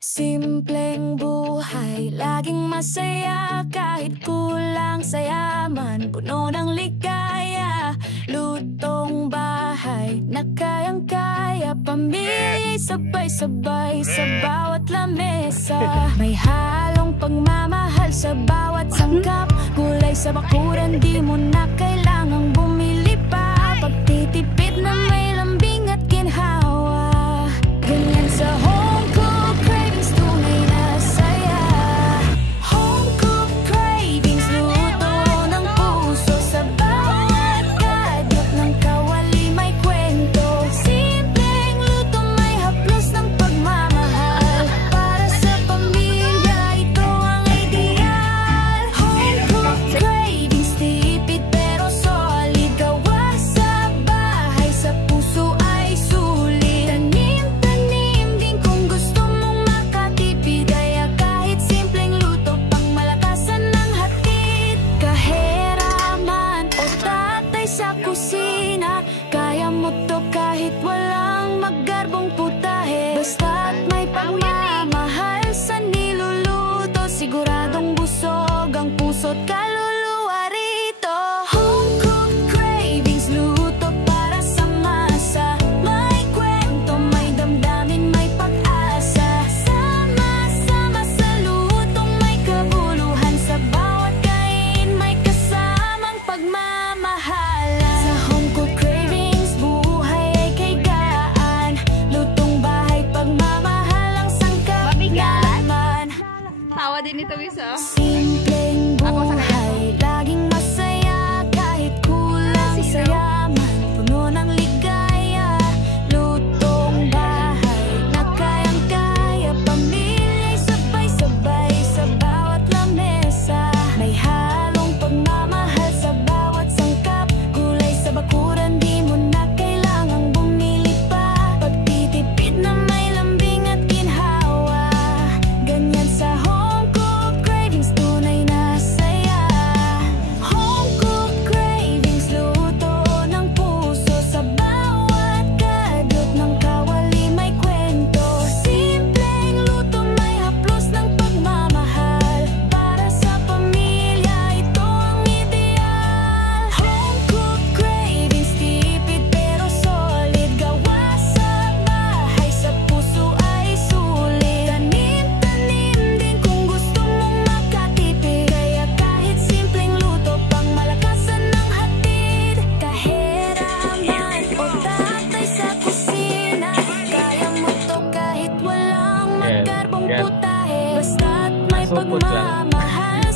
Simpleng buhay, laging masaya kahit kulang sa yaman, puno ng ligaya. Lutong bahay na kayang-kaya, pamilya sabay-sabay sa bawat lamesa. May halong pagmamahal sa bawat sangkap, gulay sa bakuran, di mo na kailangang bumili pa. Pagtitipid na may lambing at ginhawa, ganyan sa home cooked cravings, tunay na saya. Home cooked cravings, luto ng puso sa bawat kadlok ng kawali may kwento. Simpleng luto, may haplos ng pagmamahal, para sa pamilya ito ang ideal. Home cooked cravings, tipid pero solid, gawa sa bahay, sa puso ay sulit. Tanim-tanim din kung gusto mong makatipid, kaya kahit simpleng luto, pang malakasan ng hatid. Kaheraman o tatay sa kusina, kaya mo to kahit walang magarbong putahe. Basta't may pagmamahal sa niluluto, siguradong busog ang puso't kaluluwa rito. Home cooked cravings, luto para sa masa, may kwento, may damdamin, may pag-asa. Sama-sama sa lutong may kabuluhan, sa bawat kain may kasamang pagmamahalan. Sa home cooked cravings, buhay ay kay gaan, lutong bahay, pagmamahal ang sangkap naman. Tawa din ito isa. Simpleng buhay, laging masaya kahit kulang sa yaman, puno ng ligaya. Lutong bahay na kayang-kaya, pamilya sabay-sabay sa bawat lamesa. May halong pagmamahal sa bawat sangkap, gulay sa bakuran, di mo na kailangang bumili pa. Pagtitipid na may lambing at ginhawa, ganyan sa home cooked cravings, tunay na saya. Home cooked cravings, luto ng puso sa bawat kadlok ng kawali may kwento. Simpleng luto, may haplos ng pagmamahal, para sa pamilya ito ang ideal. Home cooked cravings, tipid pero solid, gawa sa bahay, sa puso ay sulit. Tanim-tanim din kung gusto mong makatipid, kaya kahit simpleng luto, pang malakasan ng hatid. Kaheraman o tatay sa kusina, kaya mo to kahit walang magkarbong putahe. Basta't may Supot lang. pagmamahal